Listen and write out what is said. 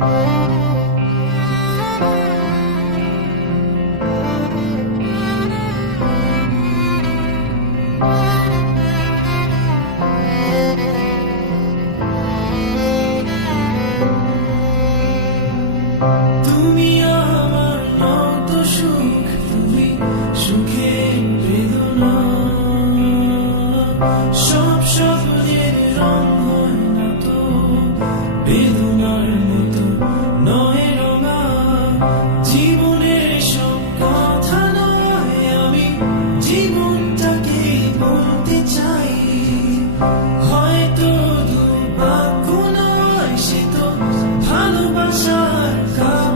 তুমি আমার নত সুখ, তুমি সুখের বেদনা। সব স্বপ্নের রং হয় না তো বেদনার মতো নয় রঙা। জীবনের সব কথা নয়, আমি জীবনটাকে বলতে চাই। হয়তো দুর্ভাগ্য নয়, সে তো ভালোবাসার কাজ।